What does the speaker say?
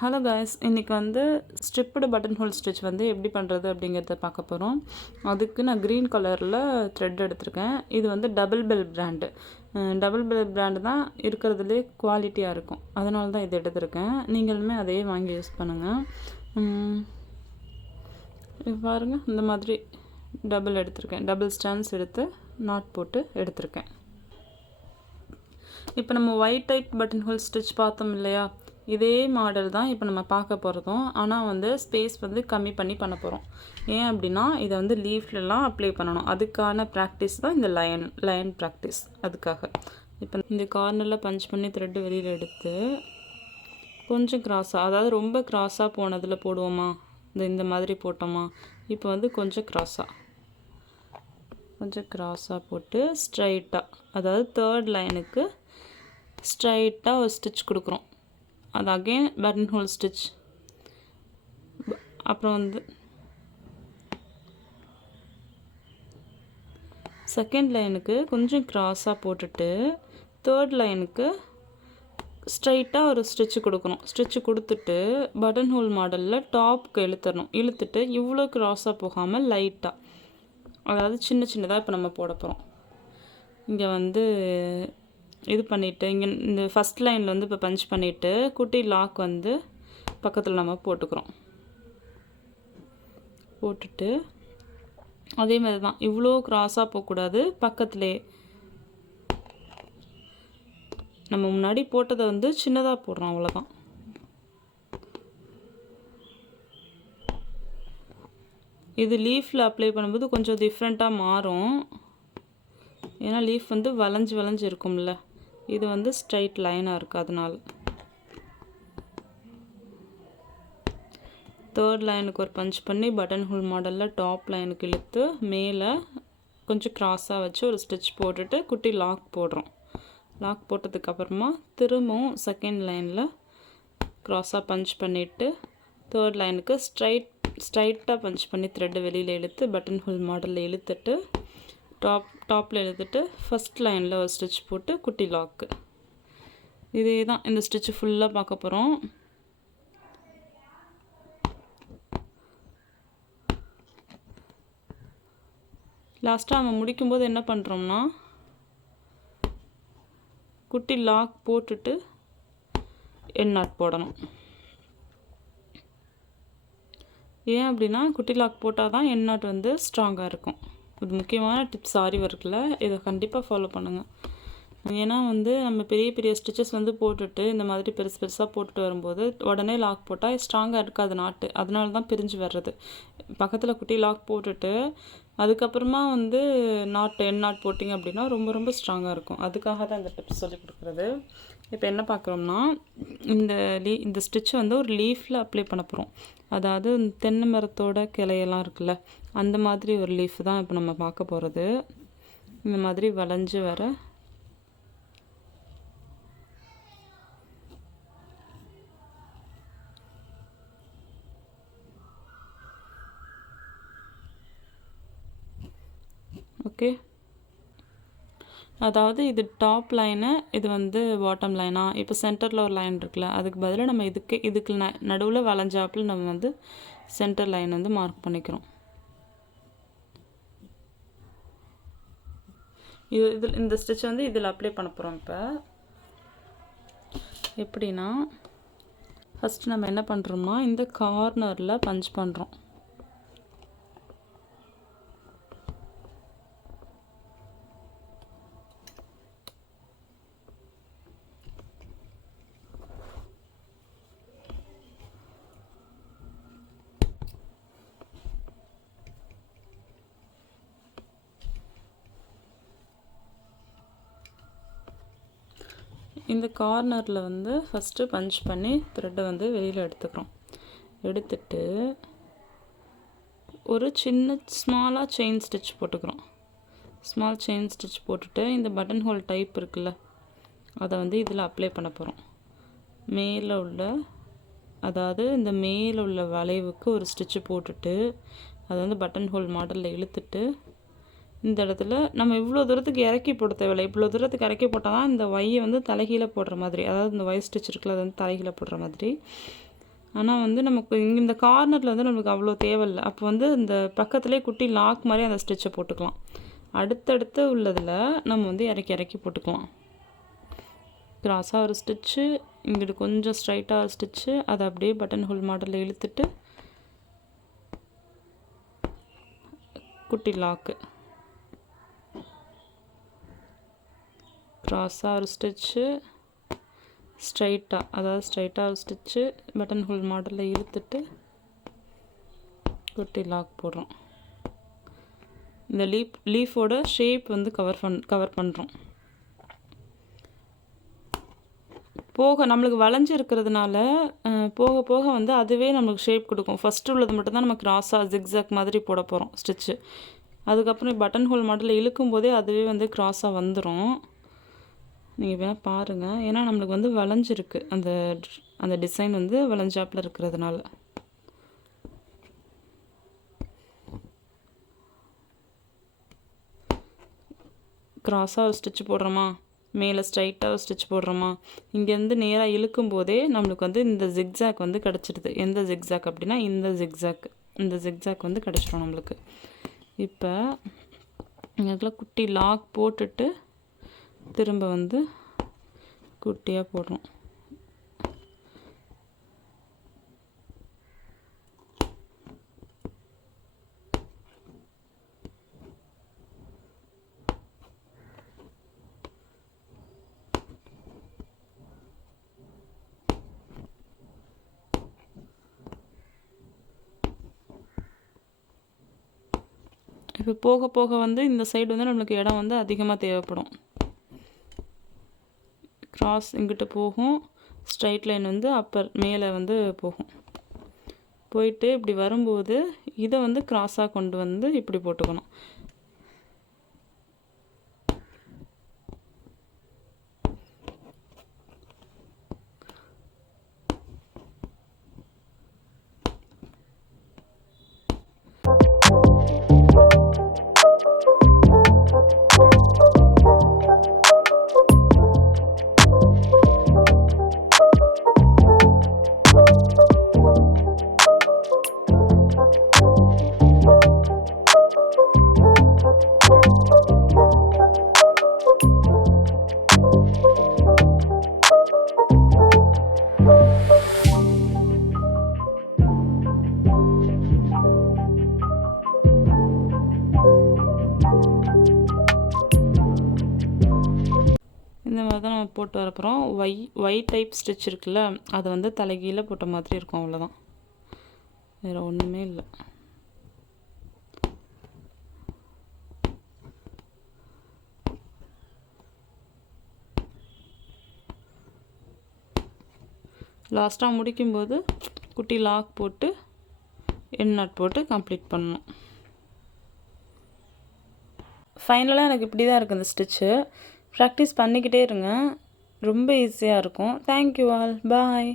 Hello guys, இன்றைக்கி வந்து striped button whole stitch வந்து எப்படி பண்ணுறது அப்படிங்கிறத பார்க்க போகிறோம். அதுக்கு நான் க்ரீன் கலரில் த்ரெட் எடுத்திருக்கேன். இது வந்து double bell brand. Double bell brand தான் இருக்கிறதுலே குவாலிட்டியாக இருக்கும், அதனால தான் இது எடுத்திருக்கேன். நீங்களுமே அதையே வாங்கி யூஸ் பண்ணுங்கள். இது பாருங்கள், இந்த மாதிரி டபுள் எடுத்திருக்கேன். டபுள் ஸ்டாண்ட்ஸ் எடுத்து நாட் போட்டு எடுத்திருக்கேன். இப்போ நம்ம white type button whole stitch பார்த்தோம் இல்லையா, இதே மாடல் தான் இப்போ நம்ம பார்க்க போகிறதும். ஆனால் வந்து ஸ்பேஸ் வந்து கம்மி பண்ண போகிறோம். ஏன் அப்படின்னா இதை வந்து லீஃப்லலாம் அப்ளை பண்ணணும். அதுக்கான ப்ராக்டிஸ் தான் இந்த லைன் ப்ராக்டிஸ். அதுக்காக இப்போ இந்த கார்னரில் பஞ்ச் பண்ணி த்ரெட்டு வெளியில் எடுத்து கொஞ்சம் க்ராஸாக, அதாவது ரொம்ப க்ராஸாக போனதில் போடுவோமா, இந்த மாதிரி போட்டோமா, இப்போ வந்து கொஞ்சம் க்ராஸாக போட்டு ஸ்ட்ரைட்டாக, அதாவது தேர்ட் லைனுக்கு ஸ்ட்ரைட்டாக ஒரு ஸ்டிச் கொடுக்குறோம். அது அகெயின் பட்டன் ஹோல் ஸ்டிச். அப்புறம் வந்து செகண்ட் லைனுக்கு கொஞ்சம் க்ராஸாக போட்டுட்டு தேர்ட் லைனுக்கு ஸ்ட்ரைட்டாக ஒரு ஸ்டிச்சு கொடுக்கணும். ஸ்டிச்சு கொடுத்துட்டு பட்டன் ஹோல் மாடலில் டாப்புக்கு இழுத்துட்டு இவ்வளோ க்ராஸாக போகாமல் லைட்டாக, அதாவது சின்னதாக இப்போ நம்ம போட போகிறோம். இங்கே வந்து இது பண்ணிவிட்டு இங்கே இந்த ஃபஸ்ட் லைனில் வந்து இப்போ பஞ்ச் பண்ணிவிட்டு குட்டி லாக் வந்து பக்கத்தில் நம்ம போட்டுட்டு அதே மாதிரி தான், இவ்வளோ க்ராஸாக போகக்கூடாது. பக்கத்துலேயே நம்ம முன்னாடி போட்டதை வந்து சின்னதாக போடுறோம், அவ்வளோதான். இது லீஃபில் அப்ளை பண்ணும்போது கொஞ்சம் டிஃப்ரெண்ட்டாக மாறும். ஏன்னா லீஃப் வந்து வளைஞ்சு இருக்கும்ல, இது வந்து ஸ்ட்ரைட் லைனாக இருக்குது. அதனால் தேர்ட் லைனுக்கு ஒரு பஞ்ச் பண்ணி பட்டன் ஹோல் மாடலில் டாப் லைனுக்கு இழுத்து மேலே கொஞ்சம் க்ராஸாக வச்சு ஒரு ஸ்டிச் போட்டுட்டு குட்டி லாக் போடுறோம். லாக் போட்டதுக்கப்புறமா திரும்பவும் செகண்ட் லைனில் க்ராஸாக பஞ்ச் பண்ணிவிட்டு தேர்ட் லைனுக்கு ஸ்ட்ரைட்டாக பஞ்ச் பண்ணி த்ரெட்டு வெளியில் இழுத்து பட்டன் ஹோல் மாடலில் இழுத்துட்டு டாப்பில் இழுத்துட்டு ஃபஸ்ட் லைனில் ஒரு ஸ்டிச் போட்டு குட்டி லாக்கு. இதே தான் இந்த ஸ்டிச்சு ஃபுல்லாக பார்க்க போகிறோம். லாஸ்ட்டாக நம்ம முடிக்கும்போது என்ன பண்ணுறோம்னா குட்டி லாக் போட்டுட்டு எண்ட் நாட் போடணும். ஏன் அப்படின்னா குட்டி லாக் போட்டால் தான் எண்ட் நாட் வந்து ஸ்ட்ராங்காக இருக்கும். இது முக்கியமான டிப்ஸ் ஆரி ஒர்க்கில், இதை கண்டிப்பாக ஃபாலோ பண்ணுங்கள். ஏன்னா வந்து நம்ம பெரிய ஸ்டிச்சஸ் வந்து போட்டுட்டு இந்த மாதிரி பெருசாக போட்டுட்டு வரும்போது உடனே லாக் போட்டால் ஸ்ட்ராங்காக இருக்காது நாட்டு, அதனால தான் பிரிஞ்சு வர்றது. பக்கத்தில் குட்டி லாக் போட்டுட்டு அதுக்கப்புறமா வந்து எண்ட் நாட் போட்டிங்க அப்படின்னா ரொம்ப ஸ்ட்ராங்காக இருக்கும். அதுக்காக தான் இந்த டிப்ஸ் சொல்லி கொடுக்குறது. இப்போ என்ன பார்க்குறோம்னா இந்த ஸ்டிச்சை வந்து ஒரு லீஃபில் அப்ளை பண்ண போகிறோம். அதாவது தென்னை மரத்தோட கிளையெல்லாம் இருக்குல்ல, அந்த மாதிரி ஒரு லீஃப் தான் இப்போ நம்ம பார்க்க போகிறது. இந்த மாதிரி வளைஞ்சு வர ஓகே. அதாவது இது டாப் லைனு, இது வந்து பாட்டம் லைனா. இப்போ சென்டரில் ஒரு லைன் இருக்குல்ல, அதுக்கு பதிலாக நம்ம இதுக்கு நடுவில் வளைஞ்சாப்பில் நம்ம வந்து சென்டர் லைன் வந்து மார்க் பண்ணிக்கிறோம். இந்த ஸ்டிச் வந்து இதில் அப்ளை பண்ண போகிறோம். இப்போ எப்படின்னா ஃபஸ்ட்டு நம்ம என்ன பண்ணுறோம்னா இந்த கார்னரில் பஞ்ச் பண்ணுறோம். இந்த கார்னரில் வந்து ஃபஸ்ட்டு பஞ்ச் பண்ணி த்ரெட்டை வந்து வெளியில் எடுத்துட்டு ஒரு ஸ்மாலாக செயின் ஸ்டிச் போட்டுக்கிறோம். ஸ்மால் செயின் ஸ்டிச் போட்டுட்டு இந்த பட்டன் ஹோல் டைப் இருக்குல்ல, அதை வந்து இதில் அப்ளை பண்ண போகிறோம். அதாவது இந்த மேலே உள்ள வளைவுக்கு ஒரு ஸ்டிச்சு போட்டுட்டு அதை வந்து பட்டன் ஹோல் மாடலில் இழுத்துட்டு இந்த இடத்துல நம்ம இவ்வளோ தூரத்துக்கு இறக்கி போட தேவையில்லை. இவ்வளோ தூரத்துக்கு இறக்கி போட்டால் தான் இந்த ஒய்யை வந்து தலைகீழ போடுற மாதிரி, அதாவது இந்த ஒய் ஸ்டிச் இருக்குல்ல, அது வந்து தலைகீழ போடுற மாதிரி ஆனால் வந்து நமக்கு இங்கே இந்த கார்னரில் வந்து நமக்கு அவ்வளோ தேவையில்லை. அப்போ வந்து இந்த பக்கத்துலேயே குட்டி லாக் மாதிரி அந்த ஸ்டிச்சை போட்டுக்கலாம். அடுத்தடுத்து உள்ளதில் நம்ம வந்து இறக்கி இறக்கி போட்டுக்கலாம். கிராஸாக ஒரு ஸ்டிச்சு, இங்கிட்டு கொஞ்சம் ஸ்ட்ரைட்டாக ஒரு ஸ்டிச்சு, அதை அப்படியே பட்டன் ஹோல் மாடலில் இழுத்துட்டு குட்டி லாக்கு, கிராஸாக ஒரு ஸ்டிச்சு, ஸ்ட்ரைட்டாக அதாவது ஸ்ட்ரைட்டாக ஒரு ஸ்டிச்சு பட்டன் ஹோல் மாடலில் இழுத்துட்டு குட்டி லாக் போடுறோம். இந்த லீஃபோட ஷேப் வந்து கவர் பண்ணுறோம். போக நம்மளுக்கு வளைஞ்சு இருக்கிறதுனால போக போக வந்து அதுவே நம்மளுக்கு ஷேப் கொடுக்கும். ஃபஸ்ட்டு உள்ளது மட்டும்தான் நம்ம கிராஸாக ஜிக்ஸாக் மாதிரி போட போகிறோம் ஸ்டிச்சு. அதுக்கப்புறம் பட்டன் ஹோல் மாடலில் இழுக்கும் போதே அதுவே வந்து கிராஸாக வந்துடும். நீங்கள் வேணால் பாருங்கள். ஏன்னா நம்மளுக்கு வந்து வளைஞ்சிருக்கு, அந்த டிசைன் வந்து வளைஞ்சாப்பில் இருக்கிறதுனால. கிராஸாக ஒரு ஸ்டிச் போடுறோமா, மேலே ஸ்ட்ரைட்டாக ஒரு ஸ்டிச் போடுறோமா, இங்கேருந்து நேராக இழுக்கும் போதே நம்மளுக்கு வந்து இந்த ஜிக்ஸாக் வந்து கிடச்சிடுது. எந்த ஜிக்ஸாக் அப்படின்னா இந்த ஜிக்ஸாக் வந்து கிடச்சிடும் நம்மளுக்கு. இப்போ இதில் குட்டி லாக் போட்டுட்டு திரும்ப வந்து குட்டியாக போடுறோம். இப்போ போக போக வந்து இந்த சைடு வந்து நம்மளுக்கு இடம் வந்து அதிகமாக தேவைப்படும். கிராஸ் இங்கிட்டு போகும், ஸ்ட்ரைட் லைன் வந்து அப்பர் மேலே வந்து போகும். போயிட்டு இப்படி வரும்போது இதை வந்து கிராஸாக கொண்டு வந்து இப்படி போட்டுக்கணும். இந்த மாதிரி தான் நம்ம போட்டு வரப்போகிறோம். ஒய் டைப் ஸ்டிச் இருக்குல்ல, அது வந்து தலைகீழ போட்ட மாதிரி இருக்கும், அவ்வளோதான், வேறு ஒன்றுமே இல்லை. லாஸ்ட்டாக முடிக்கும்போது குட்டி லாக் போட்டு எண்ட் நாட் போட்டு கம்ப்ளீட் பண்ணணும். ஃபைனலாக எனக்கு இப்படி தான் இருக்குது இந்த ஸ்டிச்சு. ப்ராக்டிஸ் பண்ணிக்கிட்டே இருங்க, ரொம்ப ஈஸியாக இருக்கும். தேங்க்யூ ஆல், பாய்.